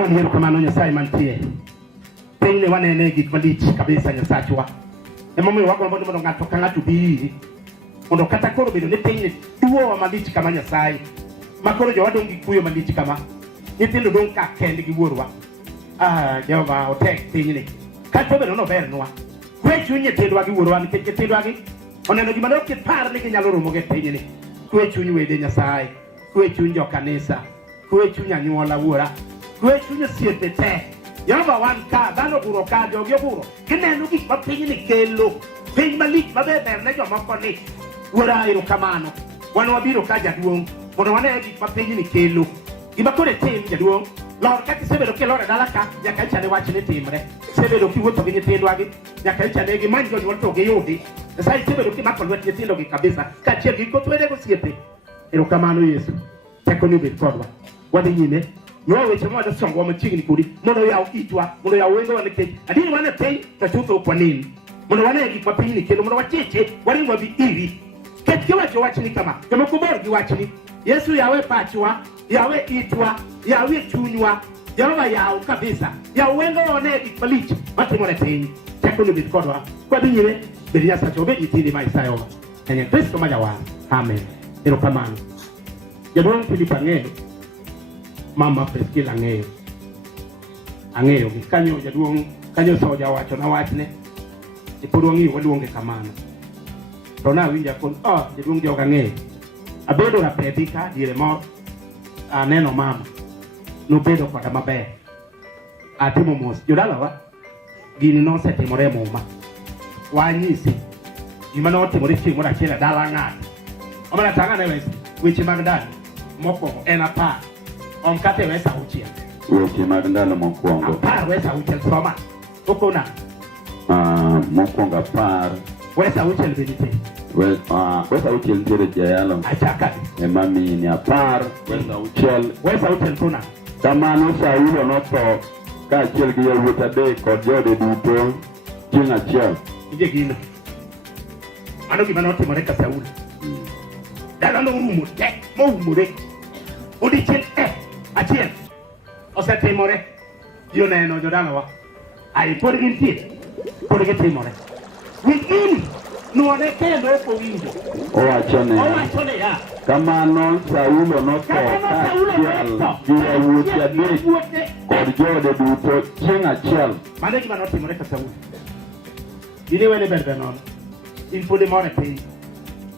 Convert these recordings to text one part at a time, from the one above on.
Koro ni kama no Nyasaye mantie. Piny ne wanene gik malich kabisa Nyasachwa. Emomiyo wagombo ni mondo ng'ato ka ng'ato bi mondo kata koro bedo ni piny ne duowa malich kama Nyasaye. Ma koro jowa dong' gi kuyo malich kama. Nyithindo dong' ka kendgi gi wuorwa. Jehova otek piny ni. Kata bedo no bernwa. Kwe chuny nyithindwa gi wuorwa nikech nyithindwa gi oneno gima nok par ni ginyalo romo gi piny ni. Kwe chuny wede Nyasaye. Kwe chuny jo kanisa. Kwe chuny anyuola wuora. Kwe chuny osiepe te. Jehova wan ka dhano buro ka jogi oburo. Gineno gik ma piny ni kelo. Piny malich maber ne jomoko ni. Wuora erokamano. Wan wabiro ka jaduong' mondo wane gik ma piny ni kelo. Gima kore tim jaduong'. Lor kaka isebedo kilore dala ka nyaka ichane wach ni timre. Isebedo kiwuotho gi nyithindwa gi nyaka ichane gi manyo jonyuol to giyudi. Sasa isebedo kimako lwet nyithindo gi kabisa. Kaachiel gi kothwede gosiepe. Erokamano Yesu. Teko ni obed kodwa. Wadhi nyime. Yo weche mwada songwa machiegni kodi mondo yaw itwa mondo yaw wengo nikech adini wane piny to chutho kwa nini mondo wane gik ma piny ni kendo mondo wacheche waringwa bi iri ket kiwacho wachni kama kama kubor gi wachni Yesu yawe pachwa yawe itwa yawe chunywa Jehova yaw kabisa yaw wengo wane gik malich matimore piny teko ni bit kodwa kwa nyime bedi Nyasaye obed itindi ma Isayo enye Kristo ma jawan amen erokamano Jaduong' Philip ang'eyo Mama Priscilla ang'eyo gi kanyo jaduong' kanyo soja wacho na wachne ipod wang'iyo waluonge kamano to nawinja kon jaduong' joga ng'eyo abedo rapedhi ka diere moro aneno mama nobedo koda maber atimo mos jodalawa gini nosetimore muma wanyisi gima notimore chieng' moro achiel dala ng'ato omana tang'ane weche mag ndalo mokwongo en apar kate wesa uchiel weche mag ndalo mokwongo apar wesa uchiel soma okona mokwongo apar wesa uchiel benite wesa uchiel ntiere jayalo achaka emami ni apar wesa uchiel kuna kamano Saulo notho kaachiel gi yawuot adek kod joode duto chieng' achiel ije gino mano gima notimore ka Saulo dala norumo te moumore odiochieng' achiel osetimore yo neno jodalawa ai pod gintie pod gitimore wigini nuone kendo okowinjo owachone ya kamano Saulo notho kaachiel gi yawuote adek kod joode duto chieng' achiel mano gima notimore ka Saulo gini wene ber nono in pod imor e piny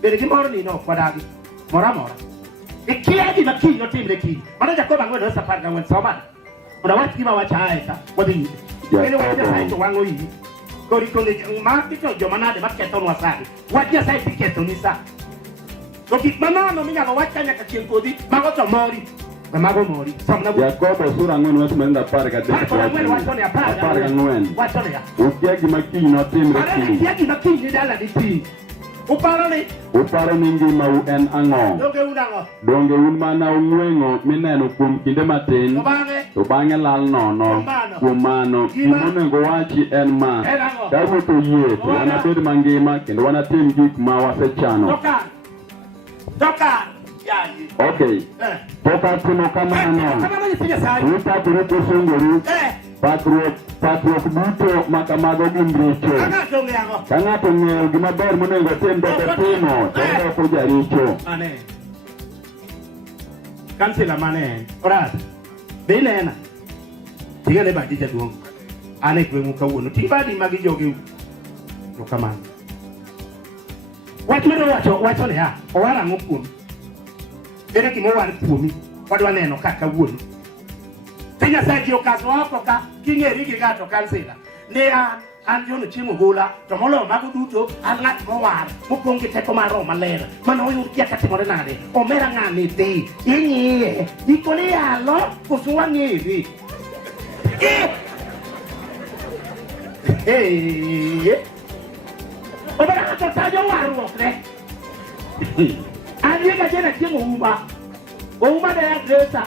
bende gimoro ni no kwadagi moro amora ikia gima kiny notimre kiny mano Jakobo ang'wen wesa apar gang'wen somane mondo wach gima wacha aeka wadhi nyime kendo wach Nyasaye to wang'o iyi korikone makito joma nade makethonwa sani wach Nyasaye tikethoni sa to gik manono minyalo wach ka nyaka chieng' kodhi mago to mori mago mori somna Jakobo sura 4 wach mar 13 wachone apar gang'wen wachone ya ukia gima kiny notimre kiny ukia gima kiny ni dala ni kiny uparo ni ngimau en ang'o donge un mana ung'weng'o mineno kuom kinde matin to bang'e lal nono kuom mano gimonego wachi en ma ka Ruoth oyie to wanabed mangima kendo wanatim gik ma wasechano ok pok atimo kamano uchakore kusungoru Pakruok duto makamago gin richo. Ka ng'ato ng'eyo gima ber monego tim doko timo, to doko jaricho. Kansila mane orat. Be nena. Tiga ne badi jaduong'. Ane gweng'u kawuono. Ti badi magi jogi. To kamano. Wach medo wacho ne ya. Owara ang'o kuomi. Ere gima owar kuomi. Wadwa neno ka kawuono. Tinya saji okaso oko ka king'eri gi ng'ato kansila ne an jono chiemo gola to molo mago duto an ng'at mowar mopong' gi teko mar Roho Maler mano oyud kia katimore nade omera ng'ani dhi ing'iye ikone yalo koso wang'eri omera ng'ato tajo warruok ne an yiga jena chiemo ouma de adresa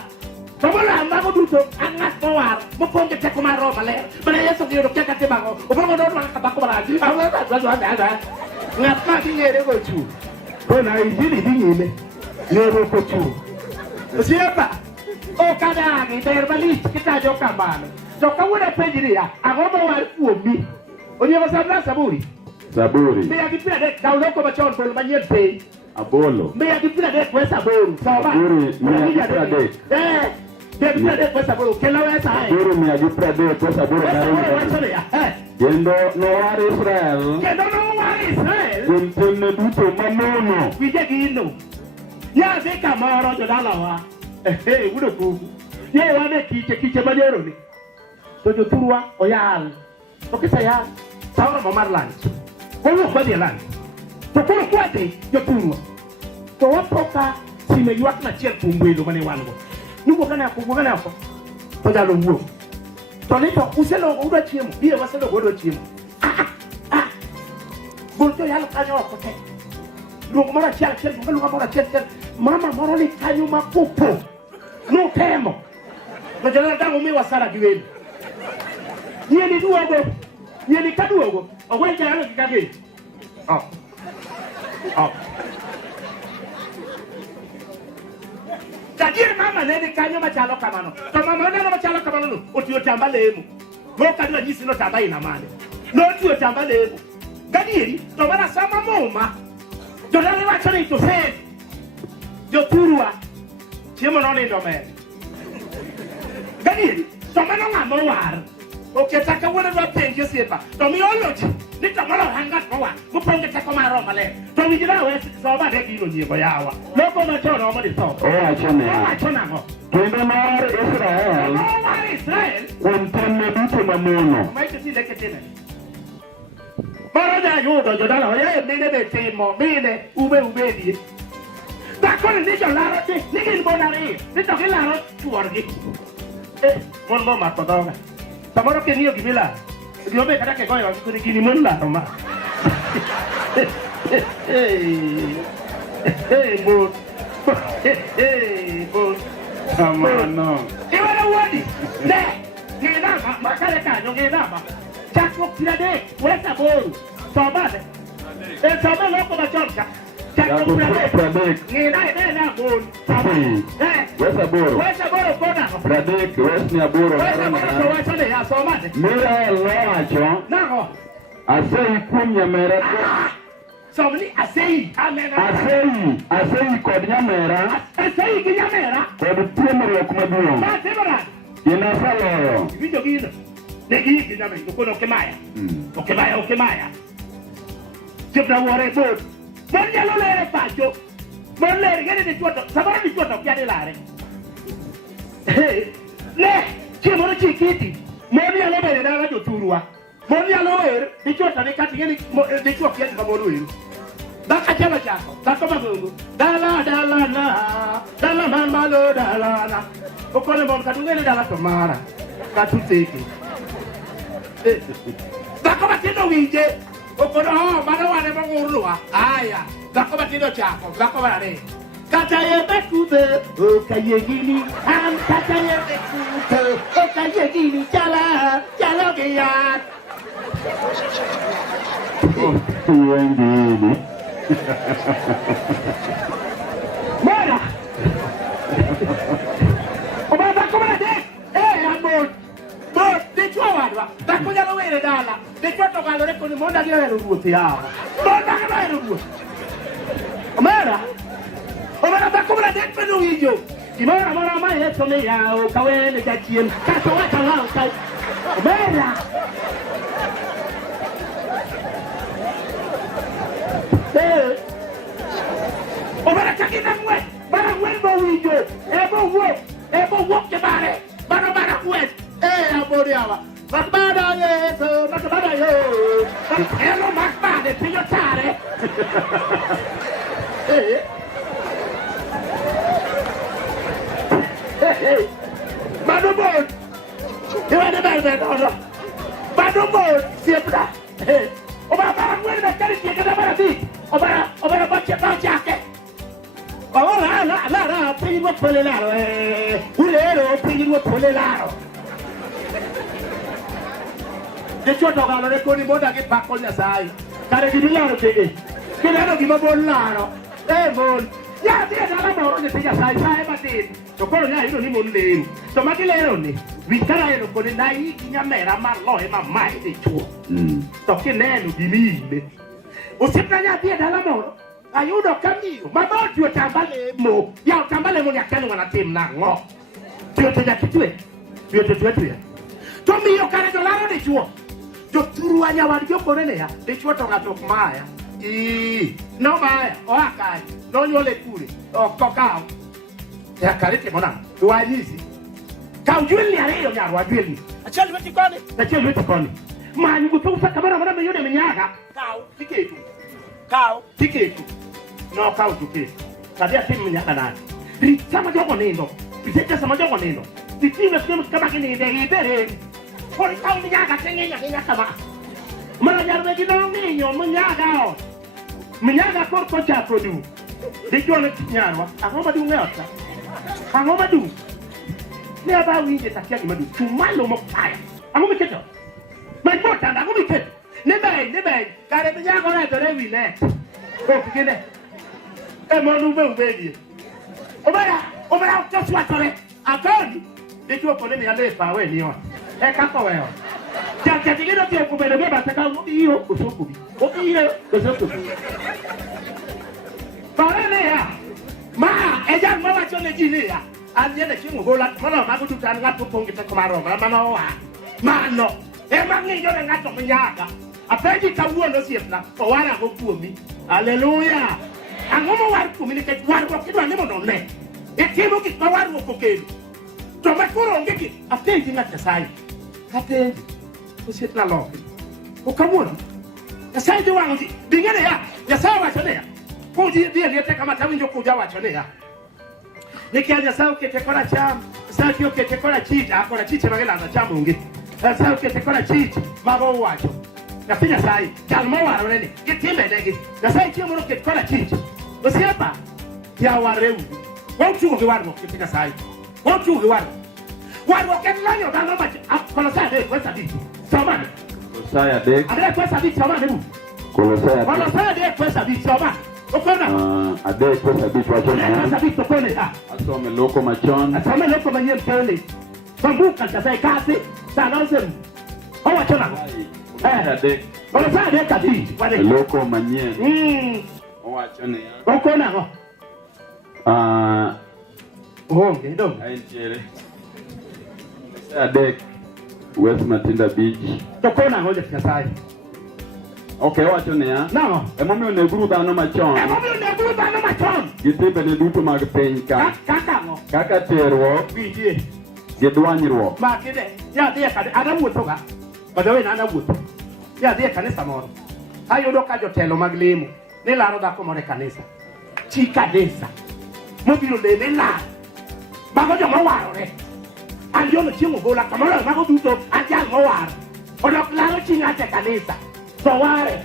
Tomala mago duto angat mawar moponge teko mar Roho Maler mana Yesu giyudo kaka timago obomo ndo ka bako bala ngat ma ngere go chu ko na injili dhi nyime ngero ko chu osiepa O kadang ber malich kita jo kamano. To kawuono penjria ang'o mowar kuomi. Onyiewo saburi. Saburi. Mia gi 30 kaw loko machon bol manyien piny. Abolo. Mia gi 30 pesa boro. Saburi mia gi 30. Mia gi 30 pesa boro. Kelo pesa ai. Saburi mia gi 30 pesa boro. Kendo nowar Israel. Kuom timne duto mamono. Wije gino. Ya dhi kamoro jodalawa. Udo kugu. Ye wane kiche majoro ni. To joturwa oyal. To kiseyal. Sauro mar lunch. Wawuok wadhi e lunch. To koro kwate joturwa. To wapoka sime ywak na chiel kuom welo mane wan go. Nugo kane oko. To jalo wuok. To ni to uselogo udwa chiemo. Biye waselogo udwa chiemo. Golto yalo kanyo oko te. Luongo moro achiel, luongo moro achiel. Mama moro ni kanyo mapupo. No temo. To jalo dango mi wasara gi welo. Yeni duogo. Yeni kaduogo. Owe jalo gi kage. Tajir mama ne kanyo machalo kamano. To mama ne machalo kamano no. Otiyo tamba lemo. Moka dwa nyisi no tamba ina mane. No otiyo tamba lemo. Gadieri, to mana sama moma. Jodale wacho ni to se. Joturwa. Chiemo no nindo me. Gadieri, to mana ng'amo war. Oketa kawuono dwa penjo siepa. To mi oloji. Ni to mana hanga to wa. Muponge teko maro male. To winjira we so ba de gino nyiego yawa. Loko machono mo di to. Achona mo. Kendo mar Israel. Kuom timne duto mamono. Maite si leketene. Maraja yudo jodala oye mine betimo mine ubedi. Dakoni ni jolaro ti ni gin bonari ni to gilaro chuorgi. Mon ma todoga. Samoro ke niyo gimila. Giobe kada ke goyo kuni gini mon la ma. Bo. Bo. Amano. Iwala wodi. Ne. Ngina ma kale kanyo ngina ma. Chakwo pirade, wesa boru. Sobade. Sobe loko machonka. Chakwo pirade. Ngina na boru. Wesa boru. Wesa boru kona. Pradek, wesni aboro. Wesa boru wesa le ya sobade. Mira loacho. Nako. Asei kuom nyamera. Somni asei. Amena. Asei kod nyamera. Asei gi nyamera. Kod tiemruok maduong'. Ma timora. Inasaloyo. Video gino. Negi nyame kono okemaya. Okemaya. Jobna wore bod. Mon nyalo lere pacho. Mon lere gene di chuoto. Sabara di chuoto kiade lare. Le, chiemo no chikiti. Mon nyalo bere dala joturwa. Mon nyalo wer di chuoto ni kati gene di chuoto kiade kamoro iru. Baka chama chako. Baka magungu. Dala mamalo dala. Okole mon kadungene dala tomara. Katuteki. Dako batino winje. Okono mano wane mangurua. Aya. Dako batino chako. Dako bare. Kata yebe kube. Okaye gini. Kata yebe kube. Okaye gini. Jala giyat. Gini. Mora. Oba dako bare. Amor. De chua wadwa. Dako nyalo were dala. De chua to galore koni monda gi wero ruoth yawa. Monda gi wero ruoth. Omera dako bra dek pedo wijo. Kimora mora ma yeto me yao kawene jachien. Kato wata lao kai. Omera. Omera kakina mwe. Bara wembo wijo. Ebo wo ke bare. Bara wet. Aboriawa. Makbada yeso, makbada yo. Hello makbada, piglio tare. Badumon. Iwana berde no. Badumon, siempre. Oba guarda cari che da barati. Oba bacia che. Ora la, primo polelaro. Ulero, primo polelaro. De chuoto galore koni moda che pakol Nyasaye. Kare di bilaro che. Che laro di mabollano. Mon. ya dia dalla moro che sia sai matino to quello ne io ni mon le to ma che le ni vitara ero con dai nyamera marlo e mamma e di tuo to che ne no di mille o se pranya dia dalla moro aiuto cammino ma no tu tambale mo ya tambale mo yakano na tim na ngo tu te ya kitue tu to mio cara dolaro di tuo to turuanya wa dio corene ya di tuo to ngato maya no maya o akai no nyole kule o kokao ya kalete mona tuajizi kaujuli alio nyarwa juli achali weti koni manyu kutusa kamera mara meyone menyaga tiketu no kau tuke kadia timu nyaka nani sama jogo nendo biseka sama jogo nendo timu kama kini ndege por kau menyaga tengenya kama mara nyarwe gido ninyo menyaga por kocha produ de jone nyarwa angoma du ngata angoma du ne aba winje takia ni madu tumalo mo paya angoma keto mai mota na angoma keto ne bai kare menyaga na tore wi ne ko kine e mo nu be ubedi obara to swa tore akoni de tu opone me ale fa we ni o e ka ko we o ja tigino ti ku be le ba ta ka io ko so ku bi o ire ko so ku para ne ya ma e ja mo wa chone ji ne ya anye ne chingu gola mana ma ku tu kan ngato pongi te komaro ma no wa ma no e ma ngi yo ne ngato mnyaka apeji ta uono siepna o wara go kuomi haleluya angomo war communicate war ko kidwa ne mondo ne e timo ki ko war ko kedi to ma koro ngeki apeji ngata sai apeji ko sietna lo ko kamuno sai de wangi dingene ya sai wa chone ya ko di dia te kama tawinjo kuja wa chone ya nikiaja sao ke tekora cham sao ke tekora chita akora chiche magela za cham ungi sao ke tekora chiche mago wacho na pinya sai calmo waro nene ke timbe nege na sai timo ke tekora chiche osiapa ya wareu wontu ke warno ke pinya sai wontu ke warno ke lanyo da no machi kono sai de kwesa di samani Saya de ade kwesa di samani bu kono sai de kwesa di samani okona ade kwesa di wacho kwesa di tokone ha asome loko machon asome loko manyel pele bambuka sai kasi sana sem o wacho na ade kono sai de kadi wale loko manyel o wacho ne ya okona go onge ndo ai chere ade West Matinda Beach tokona ngoja kasai okay wacho ne ya no emomi ne guru dano machon gitibe ne duto mag piny ka kaka terwo gidwanyruok ma kide ya dia kade adawuotho ga badawe na adawuotho ya dia kanisa moro ayudo ka jotelo mag lemo ne laro dhako moro e kanisa chi kanisa mobiro leme la mago joma warore anjono chiemo bola kamoro mago duto ajal mowaro odok laro chi ng'ate kanisa to ware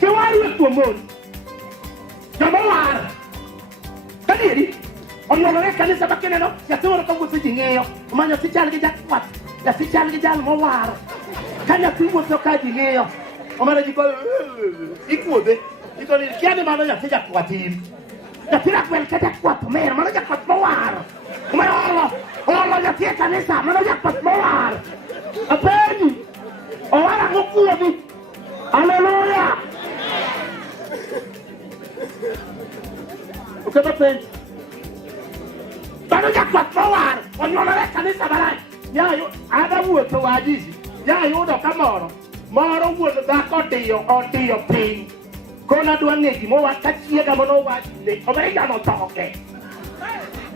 ke waru kuom mon joma war kadieri onyuolore kanisa makineno nyathoro ka wuotho ji ng'eyo omanyo si chal gi jakwat nyathi chal gi jal mowar ka nyathi wuotho ka ji ng'eyo omano ji ko ikuodhe ikoni kiani mano nyathi jakwat in nyathi rakwel ka jakwat mer mano jakwat mowar omano olo nyathi e kanisa mano jakwat mowar apenji owara ngokuomi haleluya ukeba penji bano jakwat mowar onyuolore kanisa balai nyayo adawuotho wajizi nyayudo kamoro moro wuotho dhako odiyo piny kona dwa ng'e gimowa ka chiega mono wachne obeja notoke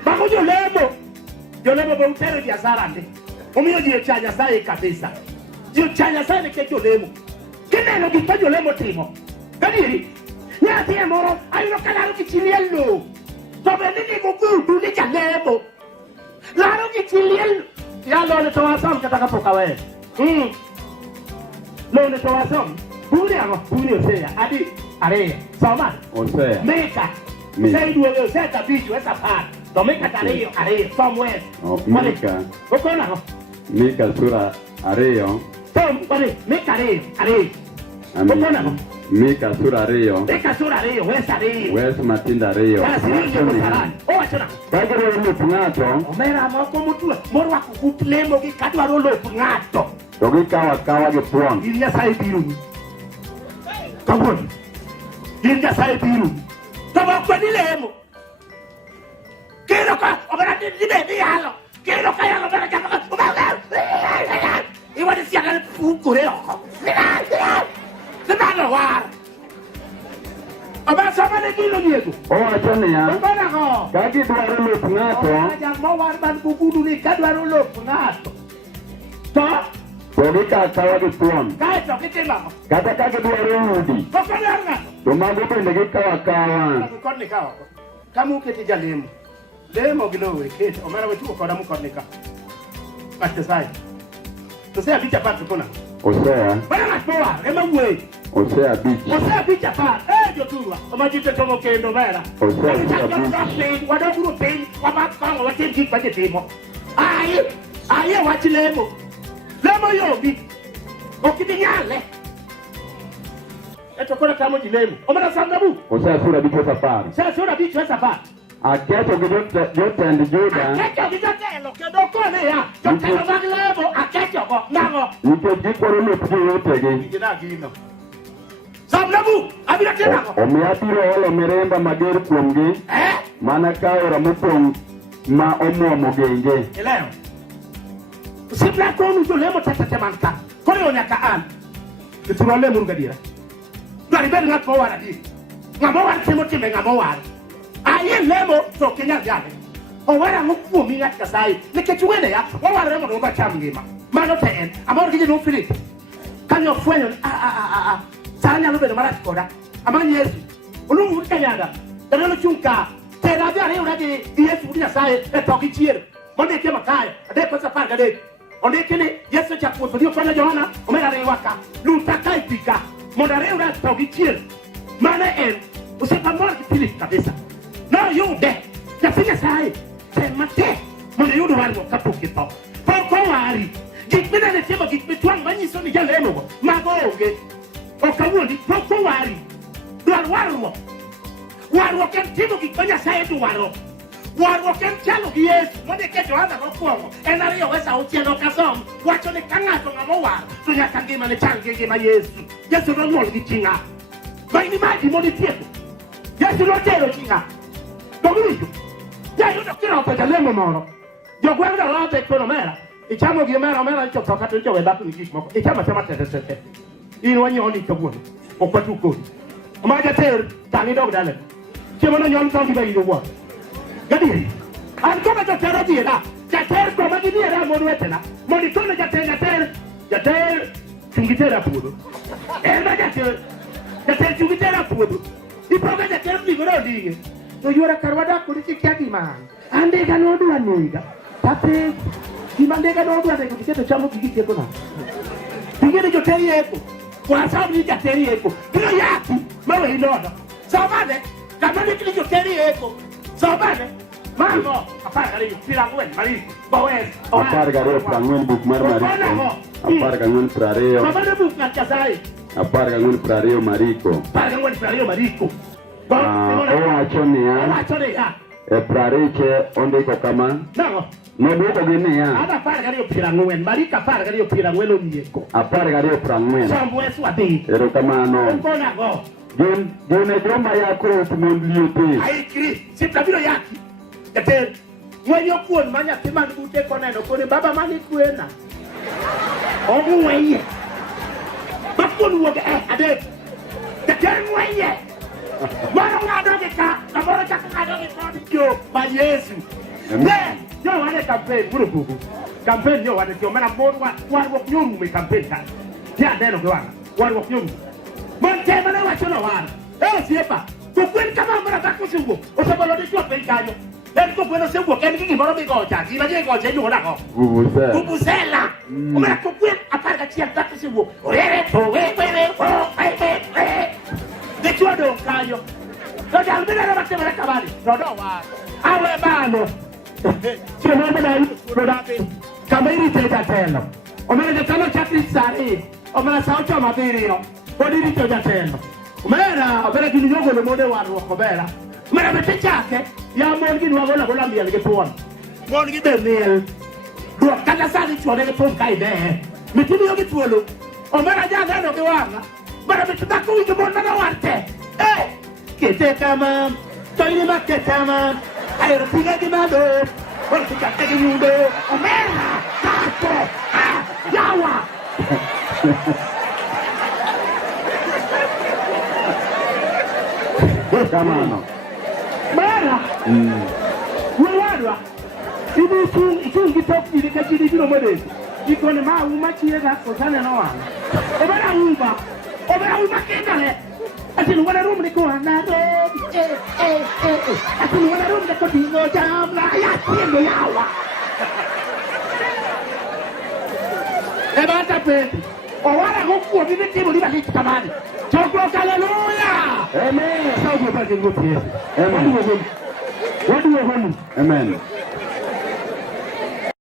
mago jolemo be utero ji asara ndi omiyo ji ocha Nyasaye kabisa ji ocha Nyasaye nikech jolemo kineno gik ma jolemo timo kadieri nyathi moro ayudo ka laro gi chiliel lo to bende nimo gudu ni jalemo laro gi chiliel ya lone to wasom kata kapok awe lone to wasom buni ang'o buni Hosea adi ariyo soma Hosea Mika Saiduoge Hosea kabich wesa par to Mika ariyo Samuel Mika okona ang'o Mika sura ariyo Mika ariyo okona ang'o Mika sura Rio. Wes Matinda Rio. Wachona. Kagiro lup ng'ato. Omera moko motwe. Morwa kuplemo gi kadwaro lup ng'ato. To gikawa gi thuon. In Nyasaye biro. Kawuono. In Nyasaye biro. To moko ni lemo. Kero ka omera di be yalo. Kero ka yalo omera ka. Iwa di siaga fukure oko. Sebalo war. Aba sama ne kilo niego. Wacho niya. Bana ko. Kagi dwaro lup ng'ato. Ja mo war ban bugudu ni kadwaro lup ng'ato. To gikawa gi thuon. Kae to kitimo. Kata ka gidwaro udi. To kadwaro ng'ato. To mago bende gikawa. Kod ni kawa. Kamu keti jalemo. Lemo gilowe keti. Omera wetuo koda mu kod ni ka. Pastor to say bicha pa to kona. Osea. Bana ng'atwa ema wuoyi. Osea bicha pa. Joturwa. Omajite tomo kendo vera. Osea wadoguro piny wabakongo watim gik ma gitimo. Aye wach lemo. Lemo yobi. Ok ibi nyale. Eto kona tamo ji lemo. Omena samnabu. Osea sura 5:10. Sura 5:10. Aketo gi jotend Juda. Aketo gi jotelo kendo kone ya. Jotelo mag lemo aketo go. Nango. Nikech gikwaro lup jowetegi. Gino. Samnabu. Abira tena. Omiya biro olo miremba mager kuomgi. Mana ka ora mopong' ma omuomo genge. Eleo. Sibla kono jo lemo tata manka. Kore onyaka an. Kituro lemo rugadira. Dari ben ng'at mowara di. Ng'amo war timo timbe ng'amo war. Aye lemo to Kenya yale. Owara ngokuomi ng'at Nyasaye. Nikech wene ya waware mondo obacham ngima. Mano te en. Amor gi no Philip. Kanyo fwenyo Sanya lo bedo marach koda. Amani Yesu. Ulu kanyada. Tano chunka. Tera dia re ora di Yesu dia sai e toki chier. Monde ke makaya. Ade ko sapanga de. Onde kene Yesu cha ko dio fana Johana. Omera re waka. Luta kai pika. Monde re ora toki chier. Mana en. Usipa mor ki Philip kabisa. No you de. Ya finya sai. Se mate. Monde yudo wari ko kapukito. Ko wari. Gikmena ne tema gikmetwang banyiso ni jalemo. Magoge. Okawuondi poko wari. Dwar warruok en timo gik ma Nyasaye dwaro. Warruok en chalo gi Yesu. Mone ke Johana nokwongo. En ariyo wesa auchiel okasom. Wacho ni ka ng'ato ng'amo war. To nyaka ngima ne chal gi ngima Yesu. Yesu nonyuol gi chi ng'a. Maini maji moni tieko. Yesu notero chi ng'a. Dogricho. Jayudo kirotho jalemo moro. Jogweng' dorotho e kono mera. Ichamo gi omera icho to kata icho we dhako ni gik moko. Ichamo achama tete. In wanyoni kawuono. Ok watu kodi. Omaja ter tangi dog dale. Chiemo no nyon tangi bai do. Gadi. An koma to tero diera. Jater ko ma diera mo wetena. Mo ni kono jater chungitera pudo. Ma jater chungitera pudo. Ipoga jater ligoro dige. To yora karwada ko ti kyadi man. Ande ga no dua niga. Tapi dimandega no dua de ko ti chamo gigi ko na. Dige de joteri eko. Kwa sababu ni jateri eko. Bila yaki. Mawe inoda. Sabane. Kama ni kili joteri eko. Sabane. Mango. Apar gari pirangwen. Mari. Bawes. Apar gari pirangwen buk mar Mariko. Apar gari pirareo. Sabane buk na Nyasaye. Apar gari pirareo Mariko. Apar gari pirareo Mariko. Owacho niya. E prariche ondiko kama. Nango. Noduoko gi niya. Ada apar gari pirangwen. Marika apar gari pirangwen onieko. Apar gari pirangwen. Samwes wadi. Erokamano. Okona go. Gine joma yako mond liete. Ai kri. Sipra biro yaki. Jater. Mwenyo kuon manya timan bute koneno. Kone baba mani kuena. Ogu mwenye. Bakun woge ade. Jater mwenye. Mwana ngadoge ka. Nabora chaka ngadoge kodi kyo. Ma Yesu. Ne. Yo wane campaign. Muro bubu. Campaign yo wane kyo. Mena mwonwa. Warwok nyoru me campaign ka. Ya deno kwa. Warwok nyoru. Monte mana wachono wana. Siepa. Kukwen kama mwana bako siwo. Osabalo de kwa penkanyo. Ko puedo ser porque ni que moro mi gocha, si no llego se yo nako. Bubusela. Omera ko kwen aparga chi ataka se wo. Ore to we. De chuado kayo. No ya mira la bate para acabar. No wa. Awe mano. Si no me da no da be. Kameri te da telo. Omera de kama chakri sari. Omera sao chama birio. Odiri to da telo. Mera bera kini yogo le mode waru ko bera mera bete chake ya mon gi wago la gola miel ge tuon mon gi be miel do kata sali tuon ge tuon kai de mitini yogi tuolo o mera ja ga no ge wanga mera bete ta ku ge mon na warte kete kama to ile ma kete kama ai ro pinga di mando por tu kate di mundo o mera tato yawa Kamano. Mera. Wala. Ibu kitok di kachiri kilo mode. Ikone ma uma chire ga kosana no wa. Obera uma kendale. Ati no wana room ni ko na do. Ati no wana room de ko dingo jam la ya tiendo yawa. Bata pe. O wala go ko di timo di ba kamani. Chokro hallelujah. Amen. What do you want? Amen.